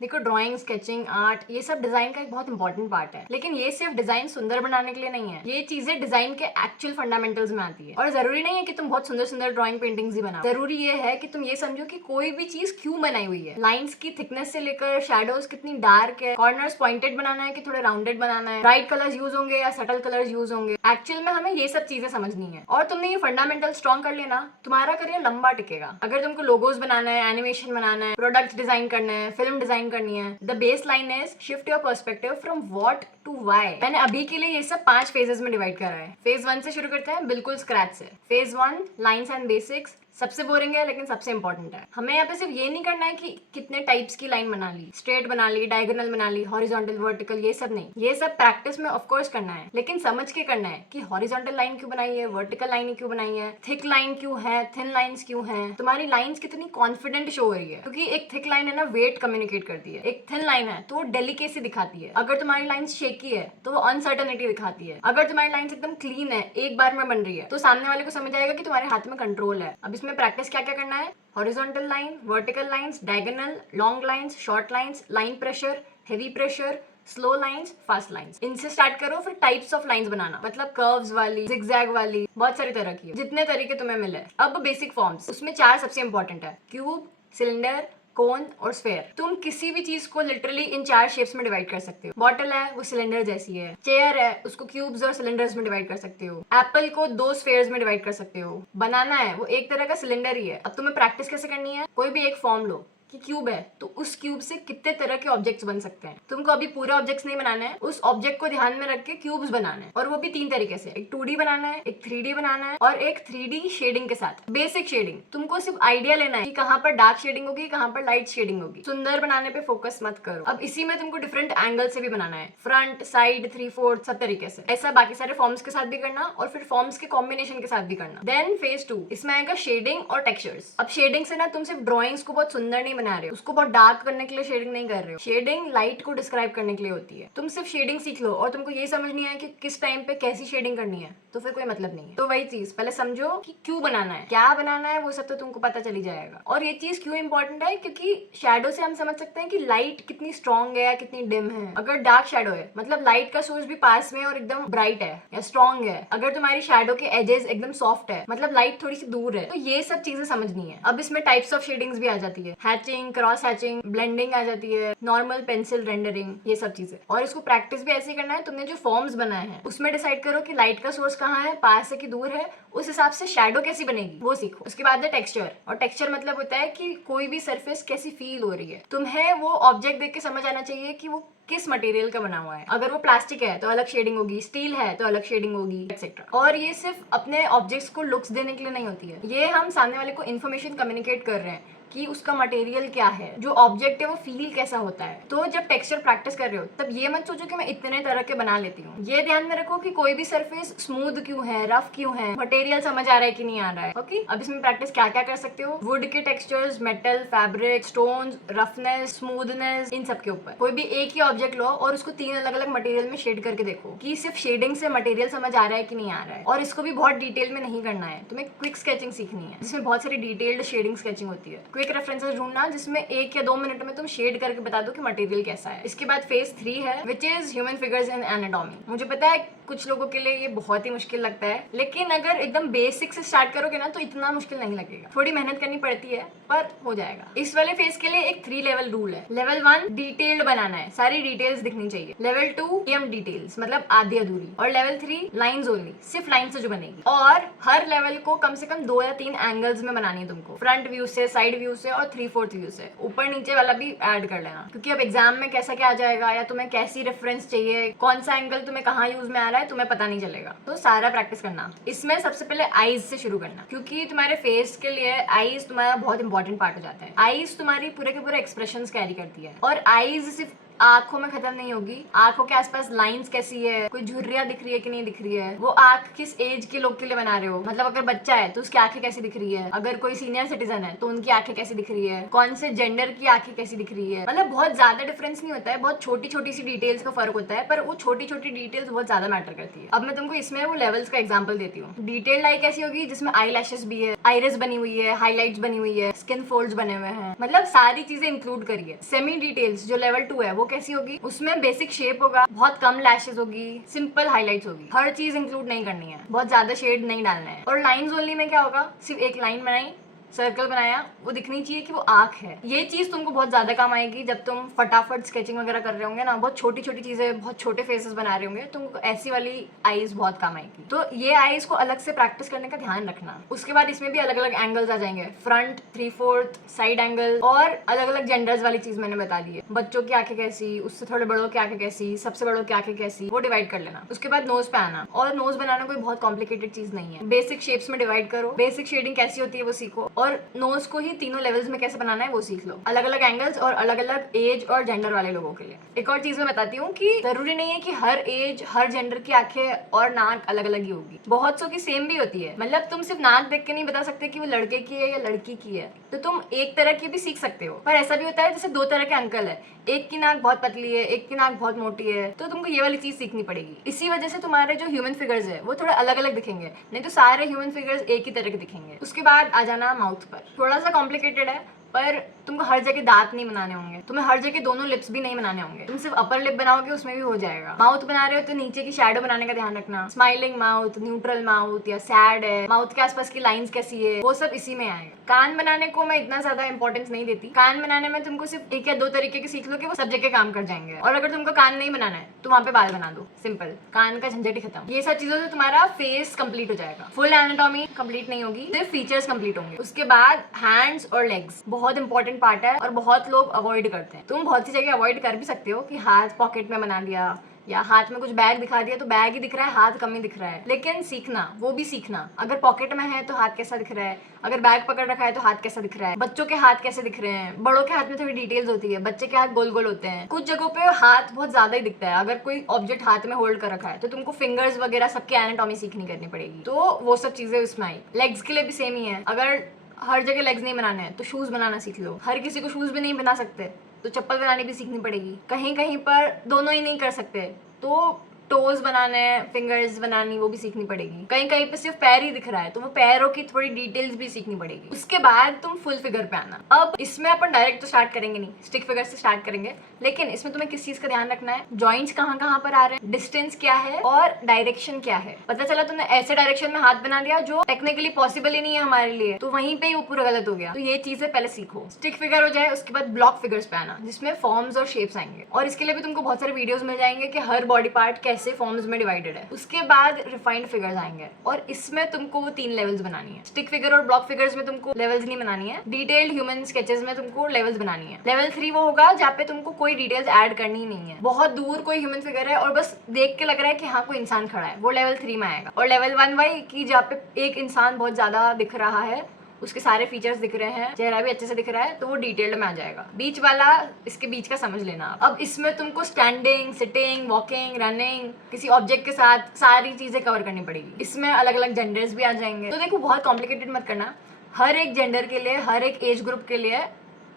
देखो, drawing, sketching, art, ये सब डिजाइन का एक बहुत इंपॉर्टेंट पार्ट है, लेकिन ये सिर्फ डिजाइन सुंदर बनाने के लिए नहीं है। ये चीजें डिजाइन के एक्चुअल फंडामेंटल्स में आती है। और जरूरी नहीं है कि तुम बहुत सुंदर सुंदर ड्राइंग पेंटिंग्स ही बनाओ। जरूरी ये है कि तुम ये समझो कि कोई भी चीज क्यों बनाई हुई है। लाइंस की थिकनेस से लेकर शेडोज कितनी डार्क है, कॉर्नर्स पॉइंटेड बनाना है कि थोड़े राउंडेड बनाना है, ब्राइट कलर्स यूज होंगे या सटल कलर्स यूज होंगे। एक्चुअल में हमें ये सब चीजें समझनी है। और तुमने ये फंडामेंटल स्ट्रॉन्ग कर लेना, तुम्हारा करियर लंबा टिकेगा। अगर तुमको लोगोज बनाना है, एनिमेशन बनाना है, प्रोडक्ट डिजाइन करना है, फिल्म डिजाइन करनी है, the baseline is shift your perspective from what to why. मैंने अभी के लिए ये सब 5 फेजेस में डिवाइड करा है। फेज 1 से शुरू करते हैं, बिल्कुल स्क्रैच से। फेज 1 लाइंस एंड बेसिक्स, सबसे बोरिंग है लेकिन सबसे इंपॉर्टेंट है। हमें यहाँ पे सिर्फ ये नहीं करना है कि कितने टाइप्स की लाइन बना ली, स्ट्रेट बना ली, डायगोनल बना ली, हॉरिजॉन्टल, वर्टिकल, ये सब नहीं। ये सब प्रैक्टिस में ऑफ कोर्स करना है, लेकिन समझ के करना है कि हॉरिजॉन्टल लाइन क्यों बनाई है, वर्टिकल लाइन क्यों बनाई है, थिक लाइन क्यों है, थिन लाइंस क्यों है, तुम्हारी लाइंस कितनी कॉन्फिडेंट शो हो रही है। क्योंकि एक थिक लाइन है ना, वेट कम्युनिकेट करती है। एक थिन लाइन है तो वो डेलिकेसी दिखाती है। अगर तुम्हारी लाइन शेकी है तो वो अनसर्टेनिटी दिखाती है। अगर तुम्हारी लाइन एकदम क्लीन है, एक बार में बन रही है, तो सामने वाले को समझ आएगा कि तुम्हारे हाथ में कंट्रोल है। अब इसमें प्रैक्टिस क्या क्या करना है? Horizontal line, vertical lines, diagonal, long lines, short lines, line pressure, heavy pressure, slow lines, fast lines. इनसे स्टार्ट करो। फिर टाइप्स ऑफ लाइंस बनाना, मतलब कर्व्स वाली, जिगजैग वाली, बहुत सारी तरह की, जितने तरीके तुम्हें मिले। अब बेसिक फॉर्म्स, उसमें 4 सबसे इंपॉर्टेंट है, क्यूब, सिलेंडर, कोन और स्फेयर। तुम किसी भी चीज को लिटरली इन 4 शेप्स में डिवाइड कर सकते हो। बॉटल है, वो सिलेंडर जैसी है। चेयर है, उसको क्यूब्स और सिलेंडर्स में डिवाइड कर सकते हो। एप्पल को 2 स्फेयर्स में डिवाइड कर सकते हो। बनाना है, वो एक तरह का सिलेंडर ही है। अब तुम्हें प्रैक्टिस कैसे करनी है? कोई भी एक फॉर्म लो कि क्यूब है, तो उस क्यूब से कितने तरह के ऑब्जेक्ट्स बन सकते हैं। तुमको अभी पूरे ऑब्जेक्ट्स नहीं बनाना है, उस ऑब्जेक्ट को ध्यान में रख के क्यूब्स बनाना है। और वो भी 3 तरीके से, एक 2D बनाना है, एक 3D बनाना है और एक 3D शेडिंग के साथ। बेसिक शेडिंग, तुमको सिर्फ आइडिया लेना है कि कहाँ पर डार्क शेडिंग होगी, कहाँ पर लाइट शेडिंग होगी। सुंदर बनाने पे फोकस मत करो। अब इसी में तुमको डिफरेंट एंगल से भी बनाना है, फ्रंट, साइड, 3/4, सब तरीके से। ऐसा बाकी सारे फॉर्म्स के साथ भी करना और फिर फॉर्म्स के कॉम्बिनेशन के साथ भी करना। देन फेज 2, इसमें आएगा शेडिंग और टेक्सचर्स। अब शेडिंग से ना तुम सिर्फ ड्रॉइंग्स को बहुत सुंदर नहीं बना रहे हो, उसको बहुत डार्क करने के लिए शेडिंग नहीं कर रहे हो। शेडिंग लाइट को डिस्क्राइब करने के लिए होती है। तुम सिर्फ शेडिंग सीख लो और तुमको ये समझ नहीं आया कि किस टाइम पे कैसी शेडिंग करनी है, तो फिर कोई मतलब नहीं है। तो वही चीज पहले समझो कि क्यों बनाना है, क्या बनाना है, वो सब तो तुमको पता चली जाएगा। और ये चीज क्यों इंपॉर्टेंट है? क्योंकि शैडो से हम समझ सकते हैं कि लाइट कितनी स्ट्रॉन्ग है या कितनी डिम है। अगर डार्क शैडो है, मतलब लाइट का सोर्स भी पास में और एकदम ब्राइट है या स्ट्रॉन्ग है। अगर तुम्हारी शैडो के एजेस एकदम सॉफ्ट है, मतलब लाइट थोड़ी सी दूर है। तो ये सब चीजें समझनी है। अब इसमें टाइप्स ऑफ शेडिंग्स भी आ जाती है, हैचिंग, क्रॉस हैचिंग, ब्लेंडिंग आ जाती है, नॉर्मल, पेंसिल, रेंडरिंग, ये सब चीजें। और इसको प्रैक्टिस भी ऐसे ही करना है। तुमने जो फॉर्म्स बनाए हैं उसमें डिसाइड करो कि लाइट का सोर्स कहाँ है, पास है कि दूर है। उस हिसाब से शैडो कैसी बनेगी वो सीखो। उसके बाद है टेक्सचर। और टेक्सचर मतलब होता है कि कोई भी सरफेस कैसी फील हो रही है। तुम्हें वो ऑब्जेक्ट देख के समझ आना चाहिए कि वो किस मटेरियल का बना हुआ है। अगर वो प्लास्टिक है तो अलग शेडिंग होगी, स्टील है तो अलग शेडिंग होगी, एक्सेट्रा। और ये सिर्फ अपने ऑब्जेक्ट्स को लुक्स देने के लिए नहीं होती है, ये हम सामने वाले को इन्फॉर्मेशन कम्युनिकेट कर रहे हैं कि उसका मटेरियल क्या है, जो ऑब्जेक्ट है वो फील कैसा होता है। तो जब टेक्सचर प्रैक्टिस कर रहे हो तब ये मत सोचो कि मैं इतने तरह के बना लेती हूँ। ये ध्यान में रखो कि कोई भी सरफेस स्मूथ क्यों है, रफ क्यों है, मटेरियल समझ आ रहा है कि नहीं आ रहा है। ओके, अब इसमें प्रैक्टिस क्या क्या कर सकते हो? वुड के textures, metal, fabric, stones, roughness, smoothness, इन सब के ऊपर कोई भी एक ही ऑब्जेक्ट लो और उसको 3 अलग अलग मटेरियल में शेड करके देखो कि सिर्फ शेडिंग से मटेरियल समझ आ रहा है कि नहीं आ रहा है। और इसको भी बहुत डिटेल में नहीं करना है, तुम्हें क्विक स्केचिंग सीखनी है जिसमें बहुत सारी डिटेल्ड शेडिंग स्केचिंग होती है। क्विक रेफरेंसेस ढूंढना जिसमें 1 या 2 मिनट में तुम शेड करके बता दो कि मटेरियल कैसा है। इसके बाद फेज 3 है, which is human figures in anatomy. मुझे पता है कुछ लोगों के लिए ये बहुत ही मुश्किल लगता है, लेकिन अगर एकदम बेसिक से स्टार्ट करोगे ना तो इतना मुश्किल नहीं लगेगा। थोड़ी मेहनत करनी पड़ती है पर हो जाएगा। इस वाले फेज के लिए एक 3 लेवल रूल है। लेवल 1 डिटेल्ड बनाना है, सारी डिटेल्स दिखनी चाहिए। लेवल 2 मीडियम डिटेल्स, मतलब आधी अधूरी। और लेवल 3 लाइंस ओनली, सिर्फ लाइन से जो बनेगी। और हर लेवल को कम से कम 2 या 3 एंगल्स में बनानी है तुमको, फ्रंट व्यू से, साइड व्यू से और 3/4 व्यू से। ऊपर नीचे वाला भी ऐड कर लेना, क्योंकि अब एग्जाम में कैसा क्या आ जाएगा या तुम्हें कैसी रेफरेंस चाहिए, कौन सा एंगल तुम्हें कहाँ यूज में आ रहा है, तुम्हें पता नहीं चलेगा। तो सारा प्रैक्टिस करना। इसमें सबसे पहले आईज से शुरू करना, क्योंकि तुम्हारे फेस के लिए आईज तुम्हारा बहुत इंपॉर्टेंट पार्ट हो जाता है। आईज तुम्हारी पूरे के पूरे एक्सप्रेशंस कैरी करती है। और आईज सिर्फ आंखों में खत्म नहीं होगी। आंखों के आसपास लाइंस कैसी है, कोई झुर्रियां दिख रही है कि नहीं दिख रही है, वो आंख किस एज के लोग के लिए बना रहे हो, मतलब अगर बच्चा है तो उसकी आंखें कैसी दिख रही है, अगर कोई सीनियर सिटीजन है तो उनकी आंखें कैसी दिख रही है, कौन से जेंडर की आंखें कैसी दिख रही है। मतलब बहुत ज्यादा डिफरेंस नहीं होता है, बहुत छोटी छोटी सी डिटेल्स का फर्क होता है, पर वो छोटी छोटी डिटेल्स बहुत ज्यादा मैटर करती है। अब मैं तुमको इसमें वो लेवल्स का एग्जांपल देती हूँ। डिटेल्ड आई कैसी होगी, जिसमें आई लैशेस भी है, आइरिस बनी हुई है, हाईलाइट्स बनी हुई है, स्किन फोल्ड्स बने हुए हैं, मतलब सारी चीजें इंक्लूड करिए। सेमी डिटेल्स जो लेवल 2 है वो कैसी होगी, उसमें बेसिक शेप होगा, बहुत कम लैशेस होगी, सिंपल हाईलाइट्स होगी, हर चीज इंक्लूड नहीं करनी है, बहुत ज्यादा शेड नहीं डालना है। और लाइंस ओनली में क्या होगा, सिर्फ एक लाइन बनाई, सर्कल बनाया, वो दिखनी चाहिए कि वो आंख है। ये चीज तुमको बहुत ज्यादा काम आएगी जब तुम फटाफट स्केचिंग वगैरह कर रहे होंगे ना, बहुत छोटी छोटी चीजें, बहुत छोटे फेसेस बना रहे होंगे, तुमको ऐसी वाली आईज बहुत काम आएगी। तो ये आईज को अलग से प्रैक्टिस करने का ध्यान रखना। उसके बाद इसमें भी अलग अलग एंगल्स आ जाएंगे, फ्रंट, 3/4, साइड एंगल, और अलग अलग जेंडर्स वाली चीज मैंने बता दी है। बच्चों की आंखें कैसी, उससे थोड़े बड़ों की आंखें कैसी, सबसे बड़ों की आंखें कैसी, वो डिवाइड कर लेना। उसके बाद नोज पे आना, और नोज बनाना कोई बहुत कॉम्प्लिकेटेड चीज नहीं है, बेसिक शेप्स में डिवाइड करो, बेसिक शेडिंग कैसी होती है वो सीखो, और नोज को ही तीनों लेवल्स में कैसे बनाना है वो सीख लो, अलग अलग एंगल्स और अलग अलग एज और जेंडर वाले लोगों के लिए। एक और चीज मैं बताती हूँ कि जरूरी नहीं है कि हर एज, हर जेंडर की आंखें और नाक अलग अलग ही होगी, बहुत सौ की सेम भी होती है। मतलब तुम सिर्फ नाक देख के नहीं बता सकते कि वो लड़के की है या लड़की की है, तो तुम एक तरह की भी सीख सकते हो। पर ऐसा भी होता है जैसे दो तरह के अंकल है, एक की नाक बहुत पतली है, एक की नाक बहुत मोटी है, तो तुमको ये वाली चीज सीखनी पड़ेगी। इसी वजह से तुम्हारे जो ह्यूमन फिगर्स है वो थोड़ा अलग अलग दिखेंगे, नहीं तो सारे ह्यूमन फिगर्स एक ही तरह के दिखेंगे। उसके बाद आ जाना माउथ पर, थोड़ा सा कॉम्प्लिकेटेड है, पर तुमको हर जगह दांत नहीं बनाने होंगे, तुम्हें हर जगह दोनों लिप्स भी नहीं बनाने होंगे, तुम सिर्फ अपर लिप बनाओगे उसमें भी हो जाएगा। माउथ बना रहे हो तो नीचे की शैडो बनाने का ध्यान रखना, स्माइलिंग माउथ, न्यूट्रल माउथ या सैड है, माउथ के आसपास की लाइंस कैसी है, वो सब इसी में आएगा। कान बनाने को मैं इतना ज्यादा इंपॉर्टेंस नहीं देती, कान बनाने में तुमको सिर्फ एक या दो तरीके के सीख लो कि वो सब जगह काम कर जाएंगे। और अगर तुमको कान नहीं बनाना है तो वहाँ पे बाल बना दो, सिंपल, कान का झंझट ही खत्म। ये सब चीजों से तुम्हारा फेस कंप्लीट हो जाएगा। फुल एनाटॉमी कंप्लीट नहीं होगी, सिर्फ फीचर्स कंप्लीट होंगे। उसके बाद हैंड्स और लेग्स बहुत इंपॉर्टेंट पार्ट है और बहुत लोग अवॉइड करते हैं। तुम बहुत सी जगह अवॉइड कर भी सकते हो कि हाथ पॉकेट में बना दिया या हाथ में कुछ बैग दिखा दिया तो बैग ही दिख रहा है, हाथ कम ही दिख रहा है, लेकिन सीखना, वो भी सीखना। अगर पॉकेट में है तो हाथ कैसा दिख रहा है, अगर बैग पकड़ रखा है तो हाथ कैसा दिख रहा है, बच्चों के हाथ कैसे दिख रहे हैं, बड़ों के हाथ में थोड़ी डिटेल्स होती है, बच्चे के हाथ गोल गोल होते हैं, कुछ जगहों पे हाथ बहुत ज्यादा ही दिखता है। अगर कोई ऑब्जेक्ट हाथ में होल्ड कर रखा है तो तुमको फिंगर्स वगैरह सबकी एनाटॉमी सीखनी करनी पड़ेगी, तो वो सब चीजें उसमें आई। लेग्स के लिए भी सेम ही है, अगर हर जगह लेग्स नहीं बनाने हैं तो शूज बनाना सीख लो। हर किसी को शूज भी नहीं बना सकते तो चप्पल बनानी भी सीखनी पड़ेगी। कहीं कहीं पर दोनों ही नहीं कर सकते तो टोज बनाने, फिंगर्स बनानी, वो भी सीखनी पड़ेगी। कहीं कहीं पे सिर्फ पैर ही दिख रहा है तो वो पैरों की थोड़ी डिटेल्स भी सीखनी पड़ेगी। उसके बाद तुम फुल फिगर पे आना। अब इसमें अपन डायरेक्ट तो स्टार्ट करेंगे नहीं, स्टिक फिगर से स्टार्ट करेंगे, लेकिन इसमें तुम्हें किस चीज का ध्यान रखना है, जॉइंट्स कहाँ कहाँ पर आ रहे हैं, डिस्टेंस क्या है और डायरेक्शन क्या है। पता चला तुमने ऐसे डायरेक्शन में हाथ बना दिया जो टेक्निकली पॉसिबल ही नहीं है हमारे लिए, तो वहीं पे ही वो पूरा गलत हो गया। तो ये चीजें पहले सीखो। स्टिक फिगर हो जाए उसके बाद ब्लॉक फिगर्स पे आना, जिसमें फॉर्म्स और शेप्स आएंगे, और इसके लिए भी तुमको बहुत सारे वीडियोस मिल जाएंगे कि हर बॉडी पार्ट कैसे फॉर्म्स में डिवाइडेड है। उसके बाद रिफाइंड फिगर्स आएंगे और इसमें तुमको वो 3 लेवल्स बनानी है। स्टिक फिगर और ब्लॉक फिगर्स में तुमको लेवल्स नहीं बनानी है, डिटेल्ड ह्यूमन स्केचेस में तुमको लेवल्स बनानी है। लेवल 3 वो होगा जहाँ पे तुमको कोई डिटेल्स ऐड करनी नहीं है, बहुत दूर कोई ह्यूमन फिगर है और बस देख के लग रहा है कि हाँ कोई इंसान खड़ा है, वो लेवल 3 में आएगा। और लेवल 1 वही कि जहाँ पे एक इंसान बहुत ज्यादा दिख रहा है, उसके सारे फीचर्स दिख रहे हैं, चेहरा भी अच्छे से दिख रहा है, तो वो डिटेल्ड में आ जाएगा। बीच वाला इसके बीच का समझ लेना। अब इसमें तुमको स्टैंडिंग, सिटिंग, वॉकिंग, रनिंग, किसी ऑब्जेक्ट के साथ सारी चीजें कवर करनी पड़ेगी। इसमें अलग अलग जेंडर्स भी आ जाएंगे। तो देखो बहुत कॉम्प्लिकेटेड मत करना, हर एक जेंडर के लिए, हर एक एज ग्रुप के लिए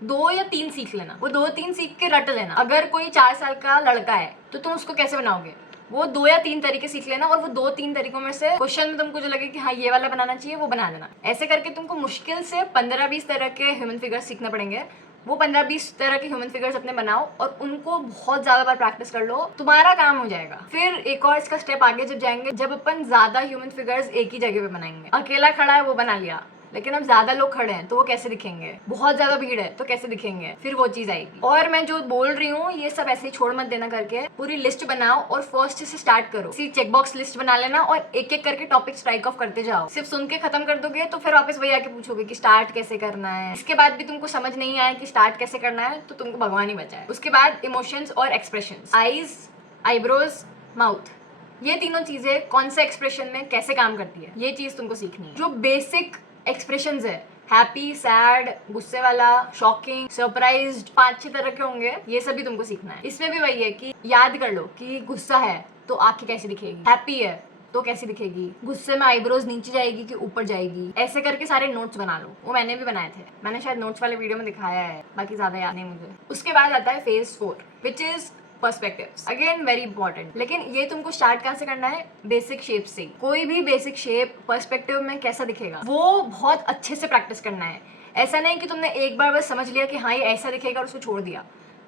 2 या 3 सीख लेना, वो 2-3 सीख के रट लेना। अगर कोई 4 साल का लड़का है तो तुम उसको कैसे बनाओगे, वो 2 या 3 तरीके सीख लेना, और वो 2-3 तरीकों में से क्वेश्चन में तुमको जो लगे कि हाँ ये वाला बनाना चाहिए वो बना देना। ऐसे करके तुमको मुश्किल से 15-20 तरह के ह्यूमन फिगर्स सीखना पड़ेंगे। वो 15-20 तरह के ह्यूमन फिगर्स अपने बनाओ और उनको बहुत ज्यादा बार प्रैक्टिस कर लो, तुम्हारा काम हो जाएगा। फिर एक और इसका स्टेप आगे जब जाएंगे, जब अपन ज्यादा ह्यूमन फिगर्स एक ही जगह पे बनाएंगे। अकेला खड़ा है वो बना लिया, लेकिन अब ज्यादा लोग खड़े हैं तो वो कैसे दिखेंगे, बहुत ज्यादा भीड़ है तो कैसे दिखेंगे, फिर वो चीज आएगी। और मैं जो बोल रही हूँ ये सब ऐसे ही छोड़ मत देना, करके पूरी लिस्ट बनाओ और फर्स्ट से स्टार्ट करो। सिर्फ चेकबॉक्स लिस्ट बना लेना और एक एक करके टॉपिक स्ट्राइक ऑफ करते जाओ। सिर्फ सुन के खत्म कर दोगे तो फिर वापस वही आके पूछोगे कि स्टार्ट कैसे करना है। इसके बाद भी तुमको समझ नहीं आया कि स्टार्ट कैसे करना है तो तुमको भगवान ही बचाए। उसके बाद इमोशंस और एक्सप्रेशंस, आईज, आईब्रोज, माउथ, ये तीनों चीजें कौन से एक्सप्रेशन में कैसे काम करती है, ये चीज तुमको सीखनी है। जो बेसिक एक्सप्रेशंस है, हैप्पी, सैड, गुस्से वाला, शॉकिंग, सरप्राइज्ड, 5-6 तरह के होंगे, ये सब भी तुमको सीखना है। इसमें भी वही है कि याद कर लो कि गुस्सा है तो आंखें कैसी दिखेगी, हैप्पी है तो कैसी दिखेगी, गुस्से में आईब्रोज नीचे जाएगी कि ऊपर जाएगी, ऐसे करके सारे नोट्स बना लो। वो मैंने भी बनाए थे, मैंने शायद नोट्स वाले वीडियो में दिखाया है, बाकी ज्यादा याद नहीं मुझे। उसके बाद आता है phase 4 which is perspectives, again very important. लेकिन ये तुमको स्टार्ट कहाँ से करना है, बेसिक शेप से। कोई भी बेसिक शेप पर्सपेक्टिव में कैसा दिखेगा वो बहुत अच्छे से प्रैक्टिस करना है। ऐसा नहीं कि तुमने एक बार बस समझ लिया कि हाँ ये ऐसा दिखेगा और उसको छोड़ दिया।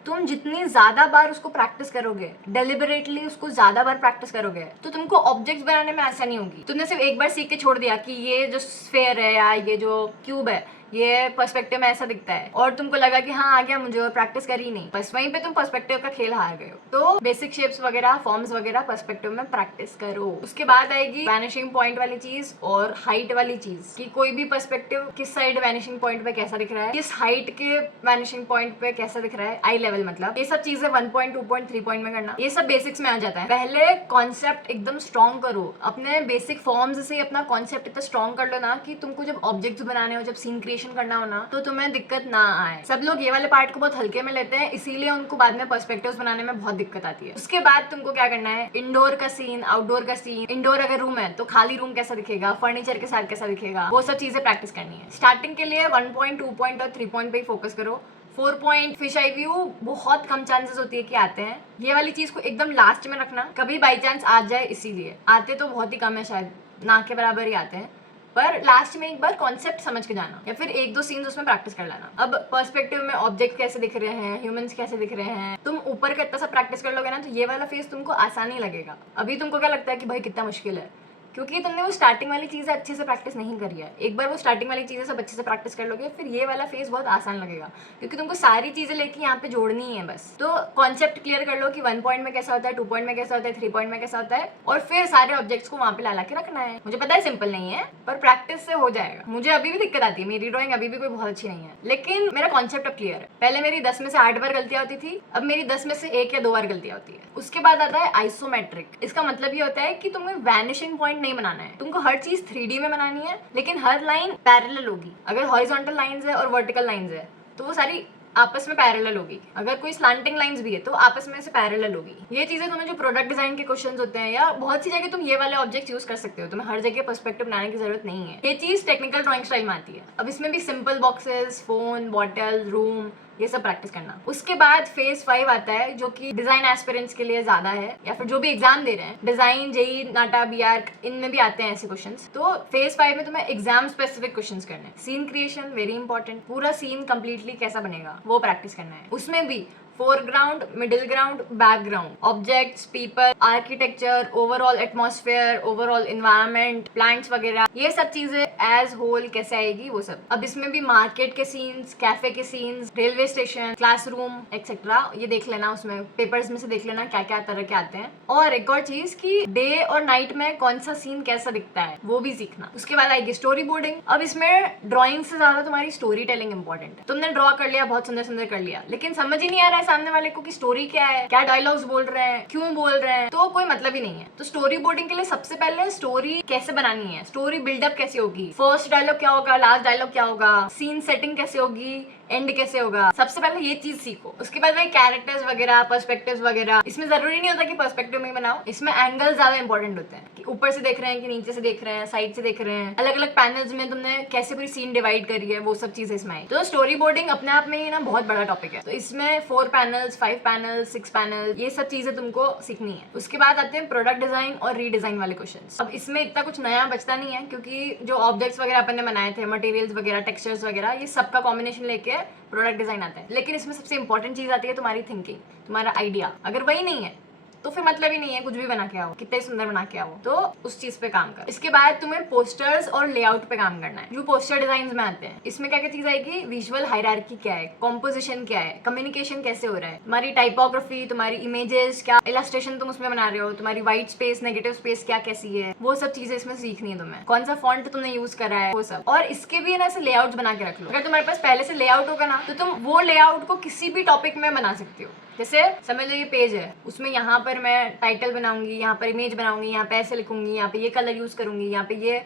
तुम जितनी ज्यादा बार उसको प्रैक्टिस करोगे, डेलिबरेटली उसको ज्यादा बार प्रैक्टिस करोगे, तो तुमको ऑब्जेक्ट्स बनाने में आसानी होगी। तुमने सिर्फ एक बार सीख के छोड़ दिया कि ये जो स्फेयर है या ये जो क्यूब है ये पर्सपेक्टिव में ऐसा दिखता है और तुमको लगा कि हाँ आ गया मुझे और प्रैक्टिस करी नहीं, बस वहीं पे तुम पर्सपेक्टिव का खेल हार गए हो। तो बेसिक शेप्स वगैरह, फॉर्म्स वगैरह पर्सपेक्टिव में प्रैक्टिस करो। उसके बाद आएगी वैनिशिंग पॉइंट वाली चीज और हाइट वाली चीज, कि कोई भी पर्सपेक्टिव किस साइड वैनिशिंग पॉइंट पे कैसा दिख रहा है, किस हाइट के वैनिशिंग पॉइंट पे कैसा दिख रहा है, आई लेवल मतलब। ये सब चीजें 1 पॉइंट, 2 पॉइंट, 3 पॉइंट में करना, ये सब बेसिक्स में आ जाता है। पहले कॉन्सेप्ट एकदम स्ट्रॉन्ग करो, अपने बेसिक फॉर्म्स से अपना कॉन्सेप्ट इतना स्ट्रॉन्ग कर लो ना कि तुमको जब ऑब्जेक्ट्स बनाने हो, जब सीन क्रिएशन करना हो ना, तो तुम्हें दिक्कत ना आए। सब लोग ये वाले पार्ट को बहुत हल्के में लेते हैं, इसीलिए उनको बाद में पर्सपेक्टिव्स बनाने में बहुत दिक्कत आती है। उसके बाद तुमको क्या करना है, इंडोर का सीन, आउटडोर का सीन। इंडोर अगर रूम है तो खाली रूम कैसा दिखेगा, फर्नीचर के साथ कैसा दिखेगा, वो सब चीजें प्रैक्टिस करनी है। स्टार्टिंग के लिए 1 पॉइंट, 2 पॉइंट और 3 पॉइंट पे ही फोकस करो। 4 पॉइंट फिश आई व्यू बहुत कम चांसेस होती है कि आते हैं। ये वाली चीज को एकदम लास्ट में रखना, कभी बाई चांस आ जाए, इसीलिए आते तो बहुत ही कम है, शायद ना के बराबर ही आते हैं, पर लास्ट में एक बार कॉन्सेप्ट समझ के जाना या फिर 1-2 सीन्स उसमें प्रैक्टिस कर लेना। अब पर्सपेक्टिव में ऑब्जेक्ट कैसे दिख रहे हैं, ह्यूमंस कैसे दिख रहे हैं, तुम ऊपर का इतना सा प्रैक्टिस कर लोगे ना तो ये वाला फेज तुमको आसानी लगेगा। अभी तुमको क्या लगता है कि भाई कितना मुश्किल है, क्योंकि तुमने वो स्टार्टिंग वाली चीजें अच्छे से प्रैक्टिस नहीं करी है। एक बार वो स्टार्टिंग वाली चीजें सब अच्छे से प्रैक्टिस कर लोगे फिर ये वाला फेज बहुत आसान लगेगा, क्योंकि तुमको सारी चीजें लेके यहाँ पे जोड़नी है बस। तो कॉन्सेप्ट क्लियर कर लो कि 1 पॉइंट में कैसा होता है, 2 पॉइंट में कैसा होता है, 3 पॉइंट में कैसा होता है, और फिर सारे ऑब्जेक्ट्स को वहां पे ला के रखना है। मुझे पता है सिंपल नहीं है, पर प्रैक्टिस से हो जाएगा। मुझे अभी भी दिक्कत आती है, मेरी ड्रॉइंग अभी भी कोई बहुत अच्छी नहीं है, लेकिन मेरा कॉन्सेप्ट अब क्लियर है। पहले मेरी 10 में से 8 बार गलतियां होती थी, अब मेरी 10 में से 1 या 2 बार गलतियां होती है। उसके बाद आता है आइसोमेट्रिक। इसका मतलब ये होता है कि तुम्हें वैनिशिंग पॉइंट नहीं बनाना है, तुमको हर चीज 3D में बनानी है, लेकिन हर लाइन पैरेलल होगी। अगर हॉरिजॉन्टल लाइंस है और वर्टिकल लाइंस है तो वो सारी आपस में पैरेलल होगी। अगर कोई स्लैंटिंग लाइंस भी है तो आपस में से पैरेलल होगी। ये चीजें तुम्हें जो प्रोडक्ट डिजाइन के क्वेश्चंस होते हैं या बहुत सी जगह तुम ये वाले ऑब्जेक्ट्स यूज कर सकते हो, तुम्हें हर जगह पर्सपेक्टिव बनाने की जरूरत नहीं है। ये चीज टेक्निकल ड्राइंग स्टाइल में आती है। अब इसमें भी simple boxes, phone, bottle, room, ये सब प्रैक्टिस करना। उसके बाद फेज 5 आता है जो कि डिजाइन एस्पिरेंट्स के लिए ज्यादा है, या फिर जो भी एग्जाम दे रहे हैं, डिजाइन, जेई, नाटा, बीआर, इनमें भी आते हैं ऐसे क्वेश्चंस। तो फेज 5 में तुम्हें एग्जाम स्पेसिफिक क्वेश्चंस करने हैं। सीन क्रिएशन वेरी इंपॉर्टेंट, पूरा सीन कंप्लीटली कैसा बनेगा वो प्रैक्टिस करना है। उसमें भी foreground, middle ground, background, objects, people, architecture, overall atmosphere, overall environment, plants वगैरह, ये सब चीजें एज होल कैसे आएगी वो सब। अब इसमें भी मार्केट के सीन्स, कैफे के scenes, railway station, classroom etcetera, ये देख लेना, उसमें पेपर्स में से देख लेना क्या क्या तरह के आते हैं। और एक और चीज कि डे और नाइट में कौन सा सीन कैसा दिखता है वो भी सीखना। उसके बाद आएगी स्टोरी बोर्डिंग। अब इसमें ड्रॉइंग से ज्यादा तुम्हारी स्टोरी टेलिंग इंपॉर्टेंट है। तुमने ड्रॉ कर लिया, बहुत सुंदर सुंदर कर लिया, लेकिन समझ ही नहीं आ रहा है सामने वाले को कि स्टोरी क्या है, क्या डायलॉग्स बोल रहे हैं, क्यों बोल रहे हैं, तो कोई मतलब ही नहीं है। तो स्टोरी बोर्डिंग के लिए सबसे पहले स्टोरी कैसे बनानी है, स्टोरी बिल्डअप कैसे होगी, फर्स्ट डायलॉग क्या होगा, लास्ट डायलॉग क्या होगा, सीन सेटिंग कैसे होगी, एंड कैसे होगा, सबसे पहले ये चीज सीखो। उसके बाद भाई कैरेक्टर्स वगैरह, पर्सपेक्टिव्स वगैरह, इसमें जरूरी नहीं होता कि पर्सपेक्टिव में बनाओ, इसमें एंगल ज्यादा इंपॉर्टेंट होते हैं कि ऊपर से देख रहे हैं कि नीचे से देख रहे हैं, साइड से देख रहे हैं, अलग अलग पैनल्स में तुमने कैसे पूरी सीन डिवाइड करी है, वो सब चीजें इसमें आई। तो स्टोरी बोर्डिंग अपने आप में ही ना बहुत बड़ा टॉपिक है। तो इसमें 4 पैनल्स, 5 पैनल्स, 6 पैनल, ये सब चीजें तुमको सीखनी है। उसके बाद आते हैं प्रोडक्ट डिजाइन और रीडिजाइन वाले क्वेश्चंस। अब इसमें इतना कुछ नया बचता नहीं है, क्योंकि जो ऑब्जेक्ट्स वगैरह अपन ने बनाए थे, मटेरियल्स वगैरह, टेक्सचर्स वगैरह, ये सबका कॉम्बिनेशन लेके प्रोडक्ट डिजाइन आता है। लेकिन इसमें सबसे इंपॉर्टेंट चीज आती है तुम्हारी थिंकिंग, तुम्हारा आइडिया। अगर वही नहीं है तो फिर मतलब ही नहीं है कुछ भी बना के आओ, कितने सुंदर बना के आओ। तो उस चीज पे काम कर। इसके बाद तुम्हें पोस्टर्स और लेआउट पे काम करना है, जो पोस्टर डिजाइन में आते हैं। इसमें क्या क्या चीज आएगी, विजुअल हायरार्की क्या है, कॉम्पोजिशन क्या है, कम्युनिकेशन कैसे हो रहा है, तुम्हारी टाइपोग्राफी, तुम्हारी इमेजेस, क्या इलस्ट्रेशन तुम उसमें बना रहे हो, तुम्हारी व्हाइट स्पेस, नेगेटिव स्पेस क्या कैसी है, वो सब चीजें इसमें सीखनी है तुम्हें। कौन सा फॉन्ट तुमने यूज करा है, वो सब। और इसके भी ना ऐसे लेआउट बना के रख लो। अगर तुम्हारे पास पहले से लेआउट होगा ना तो तुम वो लेआउट को किसी भी टॉपिक में बना सकते हो। जैसे समझ लो ये पेज है, उसमें यहाँ पर मैं टाइटल बनाऊंगी, यहाँ पर इमेज बनाऊंगी, यहाँ पे ऐसे लिखूंगी, यहाँ पे ये कलर यूज करूंगी, यहाँ पे ये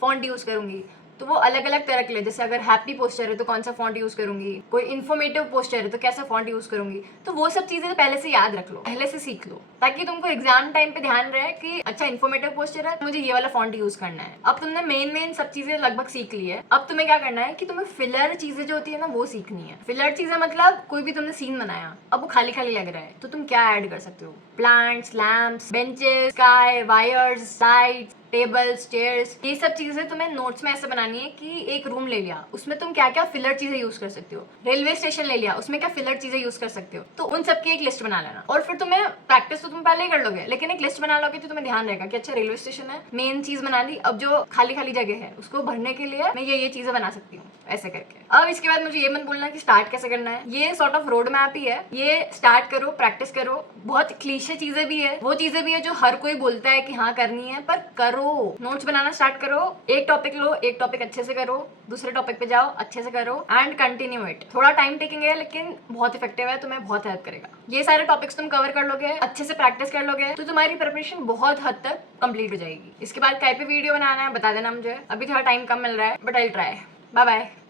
फॉन्ट यूज करूंगी, तो वो अलग अलग तरह के लिए, जैसे अगर हैप्पी पोस्चर है तो कौन सा फॉन्ट यूज करूंगी, कोई इन्फॉर्मेटिव पोस्चर है तो कैसा फॉन्ट यूज करूंगी। तो वो सब चीजें पहले से याद रख लो, पहले से सीख लो, ताकि तुमको एग्जाम टाइम पे ध्यान रहे कि अच्छा इन्फॉर्मेटिव पोस्चर है, मुझे ये वाला फॉन्ट यूज करना है। अब तुमने मेन सब चीजें लगभग सीख ली है, अब तुम्हें क्या करना है कि तुम्हें फिलर चीजें जो होती है ना वो सीखनी है। फिलर चीजें मतलब कोई भी तुमने सीन बनाया, अब वो खाली खाली लग रहा है, तो तुम क्या ऐड कर सकते हो, plants, lamps, benches, sky, wires, lights, tables, chairs, ये सब चीजें तुम्हें नोट्स में ऐसे बनानी है कि एक रूम ले लिया, उसमें तुम क्या क्या फिलर चीजें यूज कर सकते हो। रेलवे स्टेशन ले लिया, उसमें क्या फिलर चीजें यूज कर सकते हो। तो उन सब की एक लिस्ट बना लेना, और फिर तुम्हें प्रैक्टिस तो तुम पहले ही कर लोगे, लेकिन एक लिस्ट बना लोगे तो तुम्हें ध्यान रहेगा कि अच्छा रेलवे स्टेशन है, मेन चीज बना ली, अब जो खाली खाली जगह है उसको भरने के लिए मैं ये चीजें बना सकती हूँ, ऐसे करके। अब इसके बाद मुझे ये मत बोलना कि स्टार्ट कैसे करना है, ये सॉर्ट ऑफ रोड मैप ही है, ये स्टार्ट करो, प्रैक्टिस करो। बहुत क्लीशे चीजें भी है, वो चीजें भी है जो हर कोई बोलता है कि हाँ करनी है, पर करो। नोट्स बनाना स्टार्ट करो, एक टॉपिक लो, एक टॉपिक अच्छे से करो, दूसरे टॉपिक पे जाओ, अच्छे से करो एंड कंटिन्यू इट। थोड़ा टाइम टेकिंग है लेकिन बहुत इफेक्टिव है, तुम्हें बहुत हेल्प करेगा। ये सारे टॉपिक्स तुम कवर कर लोगे, अच्छे से प्रैक्टिस कर लोगे, तो तुम्हारी प्रिपरेशन बहुत हद तक कंप्लीट हो जाएगी। इसके बाद काय पे वीडियो बनाना है बता देना मुझे, अभी थोड़ा टाइम कम मिल रहा है but I try. Bye bye.